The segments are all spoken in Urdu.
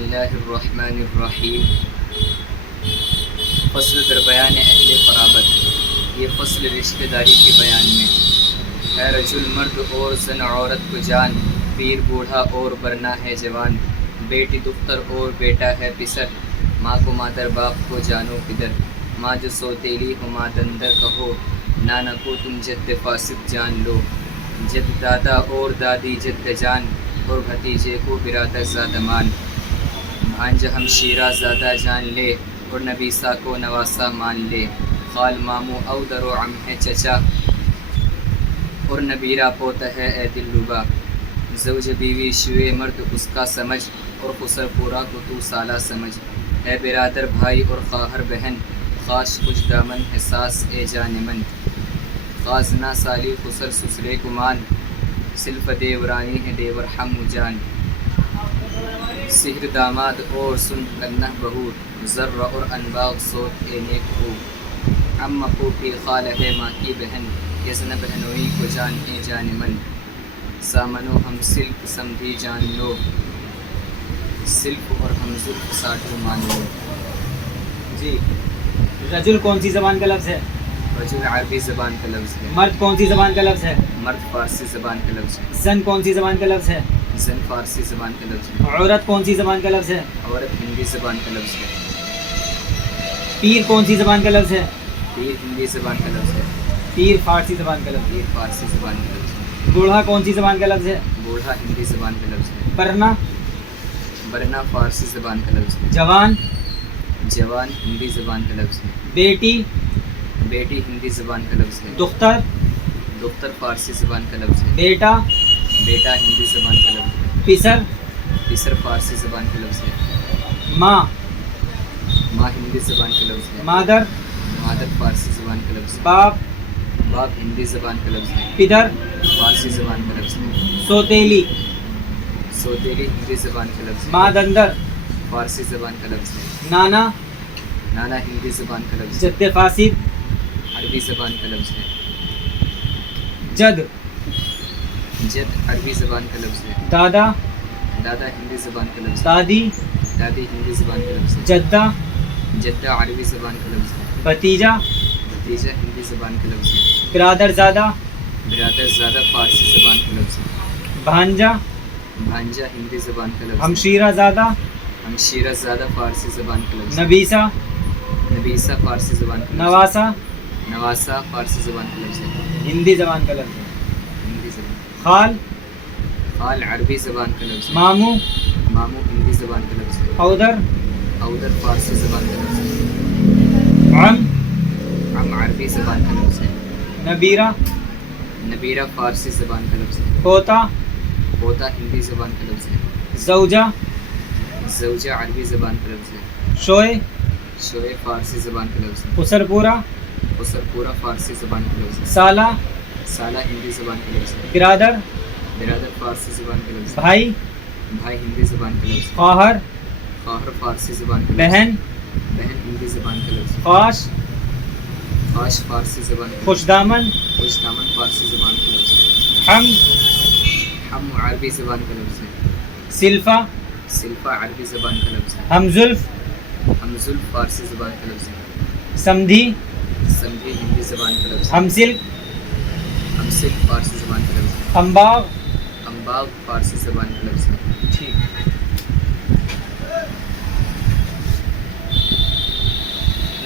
اللہ الرحمن الرحیم۔ فصل در بیان اہل قرابت، یہ فصل رشتہ داری کے بیان میں ہے۔ رجل مرد اور زن عورت کو جان، پیر بوڑھا اور برنا ہے جوان، بیٹی دختر اور بیٹا ہے پسر، ماں کو مادر باپ کو جانو پدر، ماں جو سوتیلی ہو ماں دندر کہو، نانا کو تم جد فاسد جان لو، جد دادا اور دادی جد جان، اور بھتیجے کو برادر زادمان، بھانجہ ہم شیرہ زادہ جان لے، اور نبیسہ کو نواسہ مان لے، خال ماموں او درو عم ہے چچا، اور نبیرہ پوتا ہے اے دلربا، زوج بیوی شوئے مرد اس کا سمجھ، اور خسر پورا کو تو سالہ سمجھ، ہے برادر بھائی اور خواہر بہن، خاص خوش دامن ہے ساس اے جان من، خازنہ سالی خسر سسرے گمان، صلف دیورانی ہے دیور ہم جان، سحر داماد اور سن کنہ بہو، ذرہ اور انباغ سوت اے نیک ہو، عم پھوپھی خال ہے ماں کی بہن، یزن بہنوئی کو جان اے جان من، سامنو ہم سلک سمدھی جان لو، سلف اور ہم زلف ساٹھو مان لو۔ جی، رجل کون سی زبان کا لفظ ہے؟ رجل عربی زبان کا لفظ ہے۔ مرد کون سی زبان کا لفظ ہے؟ مرد فارسی زبان کا لفظ ہے۔ زن کون سی زبان کا لفظ ہے؟ زن فارسی زبان کا لفظ ہے۔ عورت کون سی زبان کا لفظ ہے؟ عورت ہندی زبان کا لفظ ہے۔ پیر کون سی زبان کا لفظ ہے؟ پیر ہندی زبان کا لفظ ہے۔ پیر فارسی زبان کا لفظ ہے۔ پیر فارسی زبان کا لفظ ہے۔ بوڑھا کون سی زبان کا لفظ ہے؟ بوڑھا ہندی زبان کا لفظ ہے۔ برنا برنا فارسی زبان کا لفظ ہے۔ جوان جوان ہندی زبان کا لفظ ہے۔ بیٹی بیٹی ہندی زبان کا لفظ ہے۔ دختر دختر فارسی زبان کا لفظ ہے۔ بیٹا بیٹا ہندی زبان کا لفظ ہے۔ پسر پسر فارسی زبان کا لفظ ہے۔ ماں ماں ہندی زبان کا لفظ ہے۔ مادر مادر فارسی زبان کا لفظ ہے۔ باپ باپ ہندی زبان کا لفظ ہے۔ پدر فارسی زبان کا لفظ ہے۔ سوتیلی سوتیلی ہندی زبان کا لفظ ہے۔ ماں دندر فارسی زبان کا لفظ ہے۔ نانا نانا ہندی زبان کا لفظ ہے۔ جد فاسد عربی زبان کا لفظ ہے۔ جد جد عربی زبان کا لفظ ہے۔ دادا دادا ہندی زبان کا لفظ ہے۔ دادی دادی ہندی زبان کا لفظ ہے۔ جدہ جدہ عربی زبان کا لفظ ہے۔ بھتیجا بھتیجا ہندی زبان کا لفظ ہے۔ برادر زادہ برادر زادہ فارسی زبان کا لفظ ہے۔ بھانجا بھانجا ہندی زبان کا لفظ ہے۔ ہمشیرہ زادہ ہمشیرہ زادہ فارسی زبان کا لفظ ہے۔ نبیسہ نبیسہ فارسی زبان کا لفظ ہے۔ نواسہ نواسہ فارسی زبان کا لفظ ہے۔ ہندی زبان کا لفظ ہے۔ ہندی زبان۔ خال خال عربی زبان کا لفظ ہے۔ ماموں ماموں ہندی زبان کا لفظ ہے۔ اودر اودر فارسی زبان کا لفظ ہے۔ عم عم عربی زبان کا لفظ ہے۔ نبیرہ نبیرہ فارسی زبان کا لفظ ہے۔ پوتا پوتا ہندی زبان کا لفظ ہے۔ زوجہ زوجہ عربی زبان کا لفظ ہے۔ شوئے شوئے فارسی زبان کا لفظ ہے۔ خسر پورا خسر پورا فارسی زبان کا لفظ ہے۔ سالہ سالہ ہندی زبان کا لفظ ہے۔ برادر برادر فارسی زبان کا لفظ ہے۔ بھائی بھائی ہندی زبان کا لفظ ہے۔ خواہر خواہر فارسی زبان کا لفظ ہے۔ بہن بہن ہندی زبان کا لفظ ہے۔ خواش خواش فارسی زبان کا لفظ خوش دامن ہے۔ خوش دامن فارسی زبان کا لفظ ہے۔ ہم ہم عربی زبان کا لفظ ہے۔ سلفہ سلفہ عربی زبان کا لفظ ہے۔ ہم زلف ہم زلف فارسی زبان کا لفظ ہے۔ سمدھی سمدھی ہندی زبان کا لفظ ہے۔ ہم سلک ہم سلک فارسی زبان کا لفظ ہے۔ امباغ امباغ فارسی زبان کا لفظ ہے۔ ٹھیک۔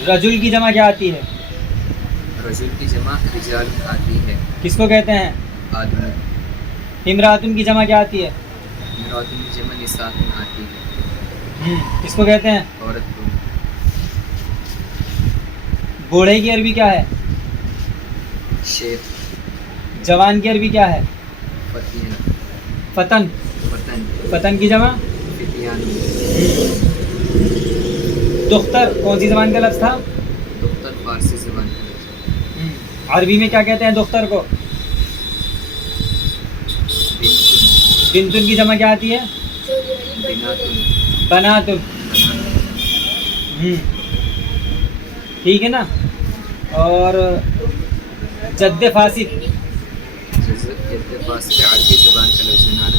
رجل کی جمع کیا آتی ہے؟ رجل کی جمع رجال آتی ہے۔ کس کو کہتے ہیں؟ آدمی۔ امراتن کی جمع کیا آتی ہے؟ مراتن کی جمع نساتن آتی ہے۔ کس کو کہتے ہیں؟ عورت کو۔ بوڑھے کی عربی کیا ہے؟ شیخ۔ جوان کی عربی کیا ہے؟ فتیان۔ فتن فتن۔ فتن کی جمع فتیان۔ دختر کون سی زبان کا لفظ تھا؟ دختر فارسی زبان کا لفظ ہے۔ عربی میں کیا کہتے ہیں دختر کو؟ بنتن۔ بنتن کی جمع کیا آتی ہے؟ بناتن۔ بناتن۔ ٹھیک ہے نا؟ اور جد فاسد جد فاسد عربی زبان کا لفظ ہے۔ نانا کو